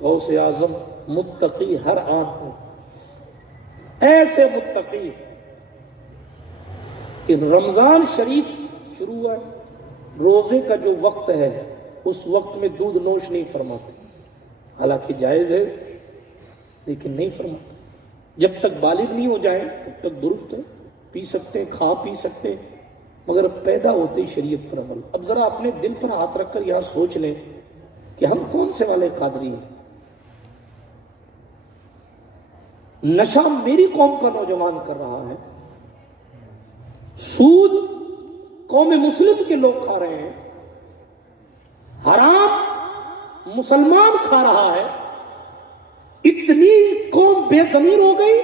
غوث اعظم متقی ہر آن ہو، ایسے متقی کہ رمضان شریف شروع ہوا، روزے کا جو وقت ہے اس وقت میں دودھ نوش نہیں فرماتے، حالانکہ جائز ہے لیکن نہیں فرماتے۔ جب تک بالغ نہیں ہو جائیں تب تک درست ہے، پی سکتے ہیں، کھا پی سکتے ہیں، مگر پیدا ہوتے ہی شریعت پر عمل۔ اب ذرا اپنے دل پر ہاتھ رکھ کر یہاں سوچ لیں کہ ہم کون سے والے قادری ہیں۔ نشہ میری قوم کا نوجوان کر رہا ہے، سود قوم مسلم کے لوگ کھا رہے ہیں، حرام مسلمان کھا رہا ہے، اتنی قوم بے ضمیر ہو گئی۔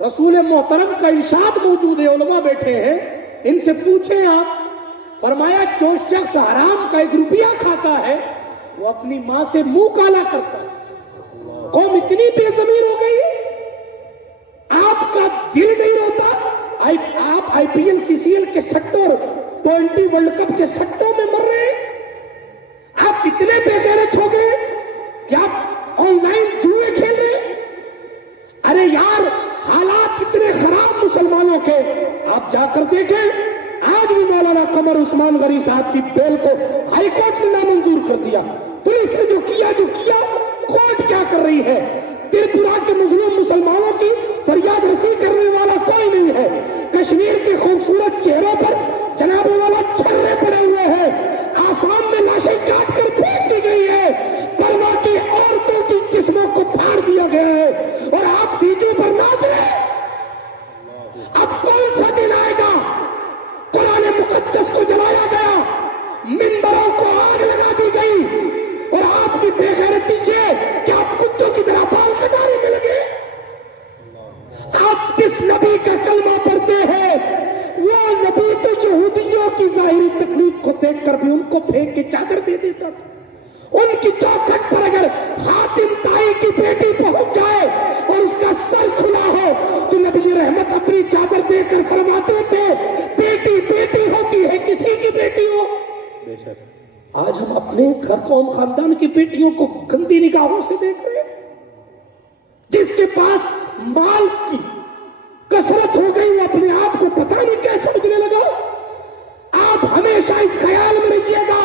رسول محترم کا ارشاد موجود ہے، علماء بیٹھے ہیں، ان سے پوچھیں آپ، فرمایا جو شخص حرام کا 1 روپیہ کھاتا ہے وہ اپنی ماں سے منہ کالا کرتا ہے۔ قوم اتنی بے ضمیر ہو گئی، آپ کا دل نہیں روتا؟ آپ آئی P L C C L کے سٹوں اور 20 ورلڈ کپ کے سٹوں میں مر رہے ہیں؟ آپ اتنے بے غیرت ہو گئے کہ آپ آن لائن جوئے کھیل رہے ہیں؟ ارے یار، حالات اتنے خراب مسلمانوں کے، آپ جا کر دیکھیں، آج بھی مولانا قمر عثمان غنی صاحب کی بیل کو ہائی کورٹ نے نامنظور کر دیا۔ پولیس نے جو کیا کورٹ کیا کر رہی ہے؟ تریپورہ کے مظلوم مسلمانوں کی فریاد رسی کرنے والا کوئی نہیں ہے۔ کشمیر کے خوبصورت چہروں پر جناب والا چھرے پڑے ہوئے ہیں، آسام میں لاشیں کاٹ کر پھینک دی گئی ہے، برما کی عورتوں کی جسموں کو پھاڑ دیا گیا ہے، اور آپ ڈیجے پر ناچ رہے ہیں۔ اب کون سا دن آئے گا قرآن مقدس کو جلایا گیا، منبروں کو آگ لگا دی گئی، اور آپ کی بے غیرتی یہ کہ آپ کتوں کی طرح بال کٹانے میں لگے؟ آپ جس نبی کا کلمہ پڑھتے ہیں وہ نبی تو یہودیوں کی ظاہری تکلیف کو دیکھ کر بھی ان کو پھینک کے چادر دے دیتا تھا۔ ان کی چوکھٹ پر اگر حاتم طائی کی بیٹی پہنچ جائے اور اس کا سر کھلا ہو تو نبی رحمت اپنی چادر دے کر فرماتے تھے، بیٹی بیٹی ہوتی ہے، کسی کی بیٹی ہو۔ بے شک آج ہم اپنے گھر قوم خاندان کی بیٹیوں کو گندی نگاہوں سے دیکھ رہے ہیں۔ جس کے پاس مال کی کثرت ہو گئی وہ اپنے آپ کو پتہ نہیں کیا سمجھنے لگا۔ آپ ہمیشہ اس خیال میں رہیے گا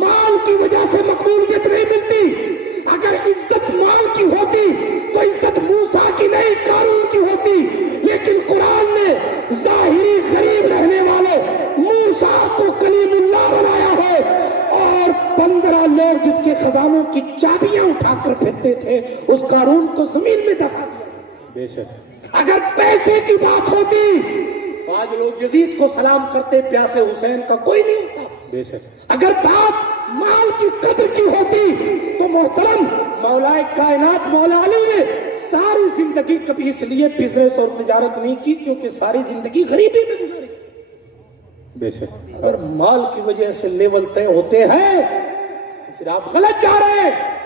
مال کی وجہ سے مقبولیت نہیں ملتی۔ اگر عزت مال کی ہوتی تو عزت موسیٰ کی نہیں قارون کی ہوتی، لیکن قرآن نے ظاہری غریب رہنے والے موسیٰ کو کلیم اللہ بنایا ہے، اور 15 لوگ جس کے خزانوں کی چابیاں اٹھا کر پھرتے تھے اس قارون کو زمین میں دھسا دیا۔ بے شک اگر پیسے کی بات ہوتی تو آج لوگ یزید کو سلام کرتے، پیاسے حسین کا کوئی نہیں ہوتا۔ بے شک اگر بات مال کی قدر کی ہوتی تو محترم مولا کائنات مولا علی نے ساری زندگی کبھی اس لیے بزنس اور تجارت نہیں کی کیونکہ ساری زندگی غریبی میں گزاری۔ بے شک اگر مال کی وجہ سے لیول طے ہوتے ہیں تو پھر آپ غلط جا رہے ہیں۔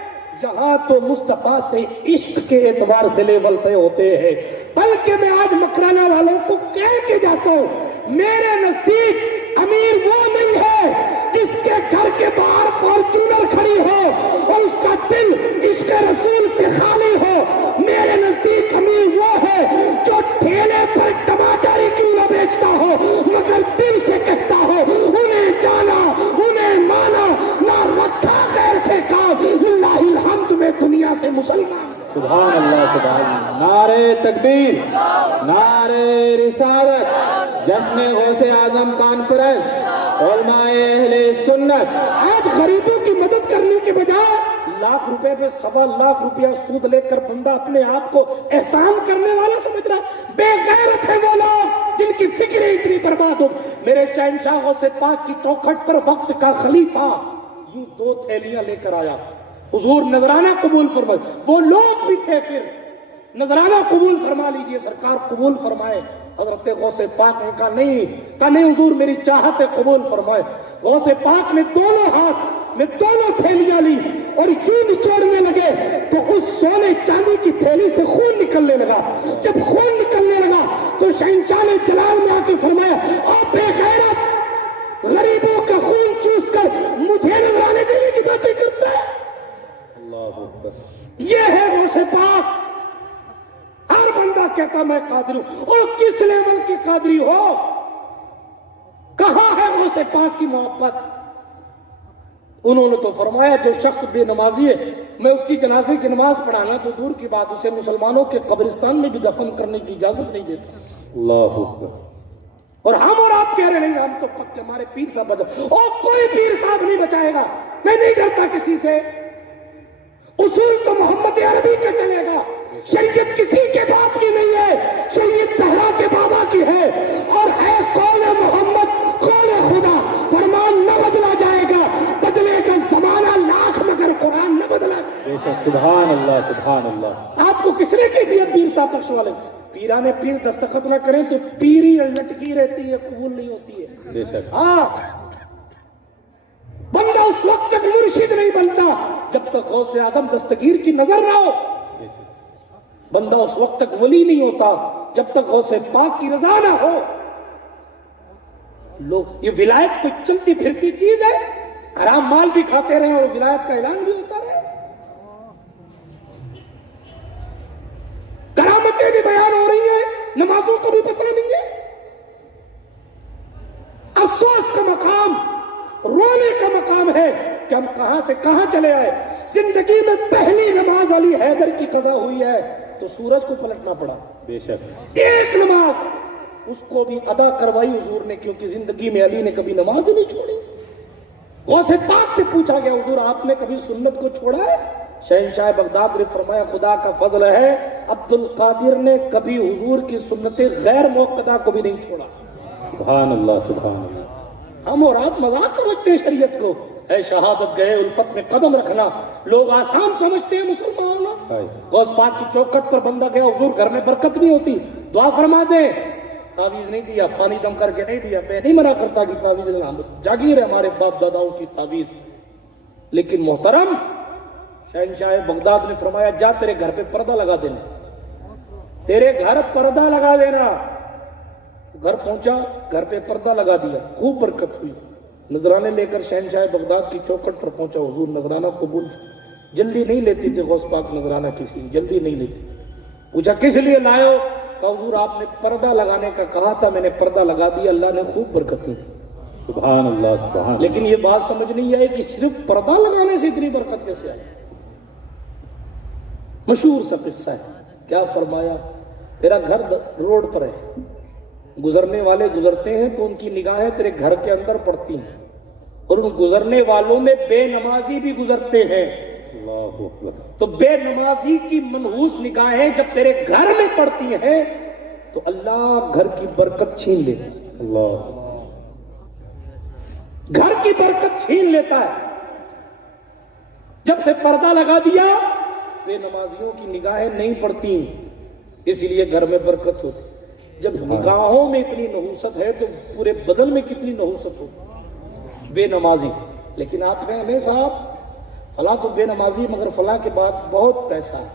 یہاں تو مصطفیٰ سے عشق کے اعتبار سے لیول طے ہوتے ہیں، بلکہ میں آج مکرانہ والوں کو کہہ کے جاتا ہوں، میرے نزدیک امیر وہ نہیں ہے جس کے گھر کے باہر فارچونر کھڑی ہو اور اس کا دل عشق رسول سے خالی ہو۔ میرے نزدیک امیر وہ ہے جو ٹھیلے پر ٹماٹر ہی کیوں نہ بیچتا ہو مگر دل سے کہتا ہو انہیں جانا انہیں مانا نہ رکھا غیر سے کام، للہ الحمد میں دنیا سے مسلمان۔ سبحان اللہ، سبحان اللہ، نعرہ تکبیر، نعرہ رسالت، جشن غوث اعظم کانفرنس، علماء اہل سنت۔ آج غریبوں کی مدد کرنے کے بجائے لاکھ روپے پہ 1.25 لاکھ روپیہ سود لے کر بندہ اپنے آپ کو احسان کرنے والا سمجھ رہا ہے۔ بے غیرت ہے وہ لوگ جن کی فکریں اتنی برباد ہو۔ میرے شہنشاہ غوث پاک کی چوکھٹ پر وقت کا خلیفہ یوں 2 تھیلیاں لے کر آیا، حضور نذرانہ قبول فرمائے۔ وہ لوگ بھی تھے، پھر نذرانہ قبول فرما لیجئے، سرکار قبول فرمائے۔ حضرت غوث پاک نے کہا نہیں حضور میری چاہت ہے، قبول فرمائے۔ غوث پاک نے دونوں ہاتھ میں دونوں تھیلیاں لی اور یوں نچوڑنے لگے تو اس سونے چاندی کی تھیلی سے خون نکلنے لگا۔ جب خون نکلنے لگا تو شہنشاہ نے جلال میں آ کے فرمایا، او بے غیرت، غریبوں کا خون چوس کر مجھے نذرانے دینے کی باتیں کرتا ہے۔ اللہ یہ ہے غوث پاک. ہر بندہ کہتا میں قادری ہوں. اور کس لیول کی قادری ہو, کہاں ہے غوث پاک کی محبت؟ انہوں نے تو فرمایا جو شخص بے نمازی ہے میں اس کی جنازے کی نماز پڑھانا تو دور کی بات, اسے مسلمانوں کے قبرستان میں بھی دفن کرنے کی اجازت نہیں دیتا. اللہ اکبر. اور ہم اور آپ کہہ رہے نہیں ہم تو پکے ہمارے پیر صاحب بچا, اور کوئی پیر صاحب نہیں بچائے گا. میں نہیں ڈرتا کسی سے. اصول تو محمد عربی کا چلے گا. شریعت کسی کے باپ کی نہیں ہے, شریعت زہرا کے بابا کی ہے, اور ہے قول محمد قول خدا. فرمان نہ بدلا جائے گا, بدلے کا زمانہ لاکھ مگر قرآن نہ بدلا جائے. بے شک. سبحان اللہ سبحان اللہ. آپ کو کس نے کہہ دیا پیر صاحب بخش والے؟ پیرانے پیر دستخط نہ کریں تو پیری لٹکی رہتی ہے, قبول نہیں ہوتی ہے. بے شک. ہاں, بندہ اس وقت تک مرشد نہیں بنتا جب تک غوث اعظم دستگیر کی نظر نہ ہو. بندہ اس وقت تک ولی نہیں ہوتا جب تک غوث پاک کی رضا نہ ہو. لوگ یہ ولایت کوئی چلتی پھرتی چیز ہے؟ حرام مال بھی کھاتے رہے اور ولایت کا اعلان بھی ہوتا رہے. کرامتیں بھی بیان ہو رہی ہیں, نمازوں کو بھی پتہ نہیں ہے. افسوس کا مقام, رونے کا مقام ہے کہ ہم کہاں سے کہاں چلے آئے. زندگی میں پہلی نماز علی حیدر کی قضا ہوئی ہے تو سورج کو پلٹنا پڑا. بے شک. ایک نماز اس کو بھی ادا کروائی حضور نے, کیونکہ زندگی میں علی نے کبھی نماز ہی نہیں چھوڑی. غوث پاک سے پوچھا گیا حضور آپ نے کبھی سنت کو چھوڑا ہے؟ شہنشاہ بغداد نے فرمایا خدا کا فضل ہے عبد القادر نے کبھی حضور کی سنت غیر موقدہ کو بھی نہیں چھوڑا. سبحان اللہ سبحان اللہ. ہم اور آپ مذاق سمجھتے ہیں شریعت کو. اے شہادت گئے الفت میں قدم رکھنا, لوگ آسان سمجھتے ہیں مسلمان ہونا. غوث پاک کی چوکھٹ پر بندہ گیا حضور گھر میں برکت نہیں ہوتی, دعا فرما دیں. تعویذ نہیں دیا, پانی دم کر کے نہیں دیا. میں نہیں منع کرتا کہ تعویذ لینا, جاگیر ہے ہمارے باپ داداؤں کی تعویذ. لیکن محترم شہنشاہ بغداد نے فرمایا جا تیرے گھر پہ پردہ لگا دینا, تیرے گھر پردہ لگا دینا. گھر پہنچا, گھر پہ پردہ لگا دیا, خوب برکت ہوئی. نذرانے لے کر شہنشاہ بغداد کی چوکھٹ پر پہنچا. حضور نذرانہ قبول. جلدی نہیں لیتی تھی غوث پاک نذرانہ, کسی جلدی نہیں لیتی. پوچھا کس لیے لائے ہو؟ کہا حضور آپ نے پردہ لگانے کا کہا تھا, میں نے پردہ لگا دیا, اللہ نے خوب برکت دی. سبحان اللہ سبحان اللہ. لیکن یہ بات سمجھ نہیں آئی کہ صرف پردہ لگانے سے اتنی برکت کیسے آئی. مشہور سا قصہ ہے. کیا فرمایا, تیرا گھر روڈ پر ہے, گزرنے والے گزرتے ہیں تو ان کی نگاہیں تیرے گھر کے اندر پڑتی ہیں, اور ان گزرنے والوں میں بے نمازی بھی گزرتے ہیں. اللہ اکبر. تو بے نمازی کی منحوس نگاہیں جب تیرے گھر میں پڑتی ہیں تو اللہ گھر کی برکت چھین لیتا ہے. اللہ, گھر کی برکت چھین لیتا ہے. جب سے پردہ لگا دیا بے نمازیوں کی نگاہیں نہیں پڑتی, اسی لیے گھر میں برکت ہوتی. جب نگاہوں میں اتنی نحوست ہے تو پورے بدن میں کتنی نحوست ہوتی. بے نمازی. لیکن آپ کہیں نہیں صاحب فلاں تو بے نمازی مگر فلاں کے بعد بہت پیسہ ہے.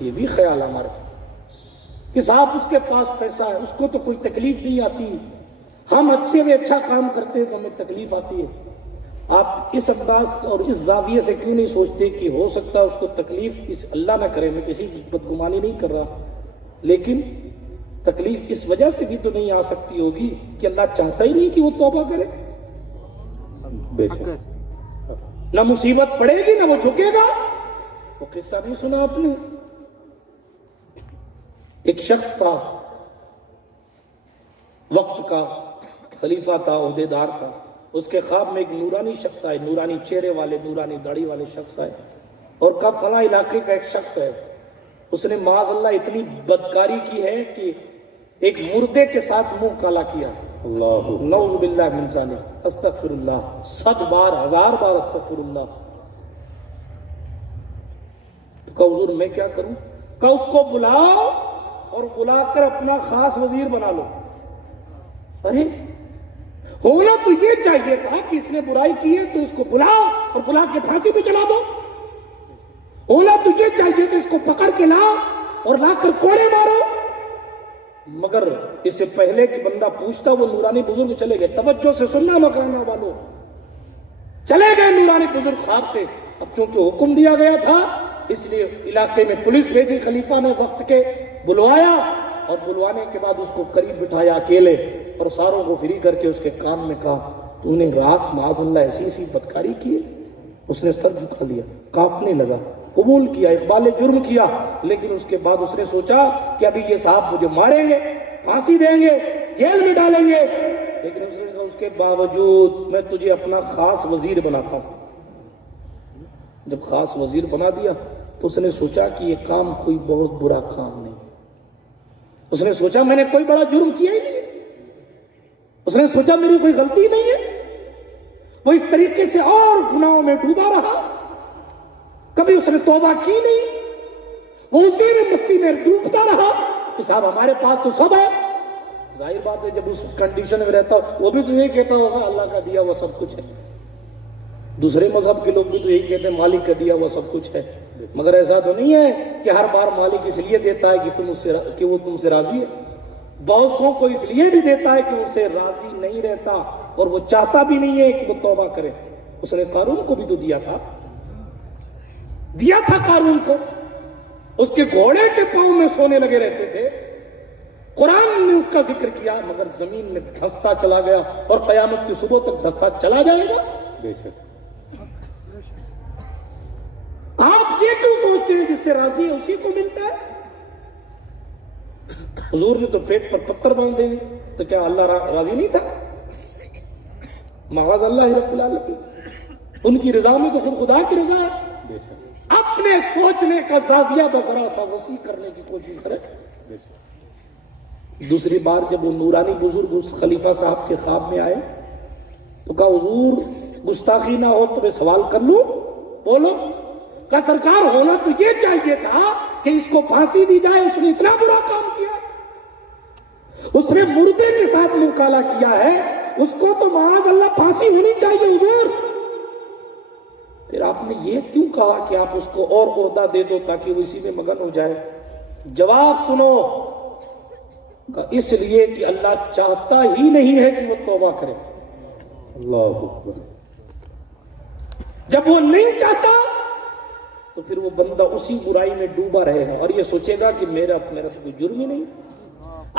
یہ بھی خیال ہمارا کہ صاحب اس کے پاس پیسہ ہے, اس کو تو کوئی تکلیف نہیں آتی. ہم اچھے میں اچھا کام کرتے ہیں تو ہمیں تکلیف آتی ہے. آپ اس انداز اور اس زاویے سے کیوں نہیں سوچتے کہ ہو سکتا ہے اس کو تکلیف اس اللہ نہ کرے. میں کسی کی بدگمانی نہیں کر رہا, لیکن تکلیف اس وجہ سے بھی تو نہیں آ سکتی ہوگی کہ اللہ چاہتا ہی نہیں کہ وہ توبہ کرے. بے شک. نہ مصیبت پڑے گی نہ وہ جھکے گا. وہ قصہ نہیں سنا آپ نے؟ ایک شخص تھا, وقت کا خلیفہ تھا, عہدیدار تھا. اس کے خواب میں ایک نورانی شخص آئے, نورانی چہرے والے, نورانی داڑھی والے شخص آئے اور کہا فلاں علاقے کا ایک شخص ہے, اس نے معاذ اللہ اتنی بدکاری کی ہے کہ ایک مردے کے ساتھ منہ کالا کیا. اللہ, نعوذ باللہ من ذالک, استغفر اللہ, 100 بار 1000 بار استغفر اللہ. تو کہا حضور میں کیا کروں؟ کہا اس کو بلاؤ اور بلا کر اپنا خاص وزیر بنا لو. ارے ہونا تو یہ چاہیے تھا کہ اس نے برائی کی ہے تو اس کو بلاؤ اور بلا کے پھانسی پہ چلا دو. ہونا تو یہ چاہیے تھا اس کو پکڑ کے لاؤ اور لا کر کوڑے مارو. مگر اس سے پہلے کہ بندہ پوچھتا وہ نورانی بزرگ چلے گئے. توجہ سے سننا مکرانا والوں, چلے گئے نورانی بزرگ خواب سے. اب چونکہ حکم دیا گیا تھا اس لیے علاقے میں پولیس بھیجی، خلیفہ نے وقت کے بلوایا، اور بلوانے کے بعد اس کو قریب بٹھایا اکیلے اور ساروں کو فری کر کے اس کے کان میں کہا تو نے رات معاذ اللہ ایسی بدکاری کی ہے؟ اس نے سر جھکا لیا، کانپنے لگا، قبول کیا، اقبال جرم کیا، لیکن اس کے بعد اس نے سوچا کہ ابھی یہ صاحب مجھے ماریں گے، پھانسی دیں گے، جیل میں ڈالیں گے، لیکن اس نے کہا اس کے باوجود میں تجھے اپنا خاص وزیر بناتا ہوں۔ جب خاص وزیر بنا دیا تو اس نے سوچا کہ یہ کام کوئی بہت برا کام نہیں، اس نے سوچا میں نے کوئی بڑا جرم کیا ہی نہیں، اس نے سوچا میری کوئی غلطی نہیں ہے۔ وہ اس طریقے سے اور گناہوں میں ڈوبا رہا، کبھی اس نے توبہ کی نہیں، وہ اسی میں مستی میں ڈوبتا رہا کہ صاحب ہمارے پاس تو سب ہے۔ ظاہر بات ہے جب اس کنڈیشن میں رہتا وہ بھی تو یہی کہتا ہوگا اللہ کا دیا وہ سب کچھ ہے، دوسرے مذہب کے لوگ بھی تو یہی کہتے ہیں مالک کا دیا وہ سب کچھ ہے، مگر ایسا تو نہیں ہے کہ ہر بار مالک اس لیے دیتا ہے کہ وہ تم سے راضی ہے، بہت سو کو اس لیے بھی دیتا ہے کہ ان سے راضی نہیں رہتا اور وہ چاہتا بھی نہیں ہے کہ وہ توبہ کرے۔ اس نے قارون کو بھی تو دیا تھا قارون کو، اس کے گھوڑے کے پاؤں میں سونے لگے رہتے تھے، قرآن نے اس کا ذکر کیا، مگر زمین میں دھستا چلا گیا اور قیامت کی صبح تک دھستا چلا جائے گا۔ بے شک آپ یہ کیوں سوچتے ہیں جس سے راضی ہے اسی کو ملتا ہے؟ حضور نے تو پیٹ پر پتھر باندھ دیں تو کیا اللہ راضی نہیں تھا؟ معاذ اللہ رب العالمین، ان کی رضا میں تو خود خدا کی رضا ہے۔ بے شک اپنے سوچنے کا زاویہ بذرا سا وسیع کرنے کی کوشش کریں۔ بے شک دوسری بار جب وہ نورانی بزرگ اس خلیفہ صاحب کے خواب میں آئے تو کہا حضور گستاخی نہ ہو تو میں سوال کر لوں؟ بولو۔ کہا سرکار ہونا تو یہ چاہیے تھا کہ اس کو پھانسی دی جائے، اس نے اتنا برا کام کیا، اس نے مردے کے ساتھ منہ کالا کیا ہے، اس کو تو معاذ اللہ پھانسی ہونی چاہیے حضور۔ پھر آپ نے یہ کیوں کہا کہ آپ اس کو اور عہدہ دے دو تاکہ وہ اسی میں مگن ہو جائے؟ جواب سنو، اس لیے کہ اللہ چاہتا ہی نہیں ہے کہ وہ توبہ کرے۔ اللہ اکبر۔ جب وہ نہیں چاہتا تو پھر وہ بندہ اسی برائی میں ڈوبا رہے گا اور یہ سوچے گا کہ میرا تو کوئی جرم ہی نہیں۔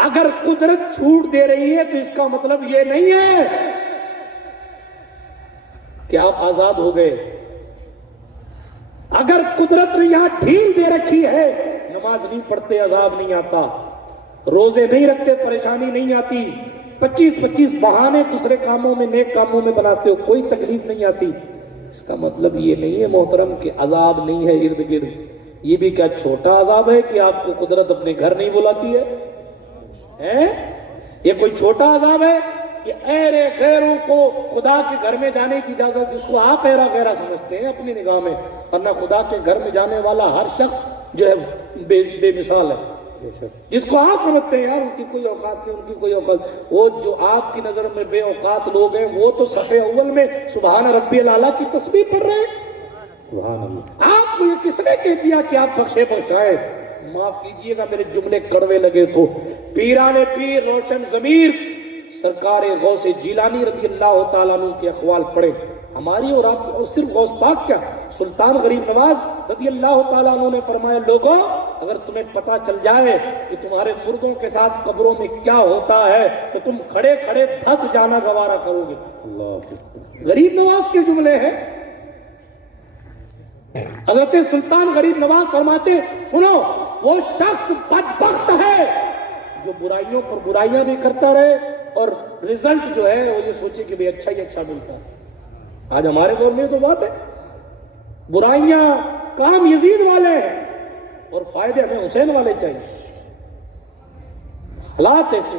اگر قدرت چھوٹ دے رہی ہے تو اس کا مطلب یہ نہیں ہے کہ آپ آزاد ہو گئے۔ اگر قدرت نے یہاں ڈھیل دے رکھی ہے، نماز نہیں پڑھتے عذاب نہیں آتا، روزے نہیں رکھتے پریشانی نہیں آتی، 25 بہانے دوسرے کاموں میں نیک کاموں میں بناتے ہو کوئی تکلیف نہیں آتی، اس کا مطلب یہ نہیں ہے محترم کہ عذاب نہیں ہے ارد گرد۔ یہ بھی کیا چھوٹا عذاب ہے کہ آپ کو قدرت اپنے گھر نہیں بلاتی ہے؟ یہ کوئی چھوٹا عذاب ہے کہ ایرے غیروں کو خدا کے گھر میں جانے کی اجازت، جس کو آپ ایرا غیرہ سمجھتے ہیں اپنی نگاہ میں، ورنہ خدا کے گھر میں جانے والا ہر شخص جو ہے بے مثال ہے۔ جس کو آپ سمجھتے ہیں یار ان کی کوئی اوقات نہیں، ان کی کوئی اوقات، وہ جو آپ کی نظر میں بے اوقات لوگ ہیں وہ تو صفحے اول میں سبحان ربی الاعلیٰ کی تسبیح پڑھ رہے ہیں۔ سبحان اللہ۔ آپ کو یہ کس نے کہہ دیا کہ آپ بخشے بخشائے؟ معاف کیجئے گا میرے جملے کڑوے لگے تو، پیران پیر روشن ضمیر سرکار غوث جیلانی رضی اللہ تعالیٰ عنہ کے اقوال پڑھیں، ہماری اور آپ اور صرف غوث پاک کیا، سلطان غریب نواز رضی اللہ تعالیٰ عنہ نے فرمایا لوگوں اگر تمہیں پتا چل جائے کہ تمہارے مردوں کے ساتھ قبروں میں کیا ہوتا ہے تو تم کھڑے کھڑے دھس جانا گوارا کرو گے۔ اللہ غریب نواز کے جملے ہیں۔ حضرت سلطان غریب نواز فرماتے سنو وہ شخص بدبخت ہے جو برائیوں پر برائیاں بھی کرتا رہے اور رزلٹ جو ہے وہ یہ سوچے کہ بھی اچھا ہی اچھا ملتا ہے۔ آج ہمارے دور میں تو بات ہے برائیاں کام یزید والے ہیں اور فائدے ہمیں حسین والے چاہیے، حالات ایسے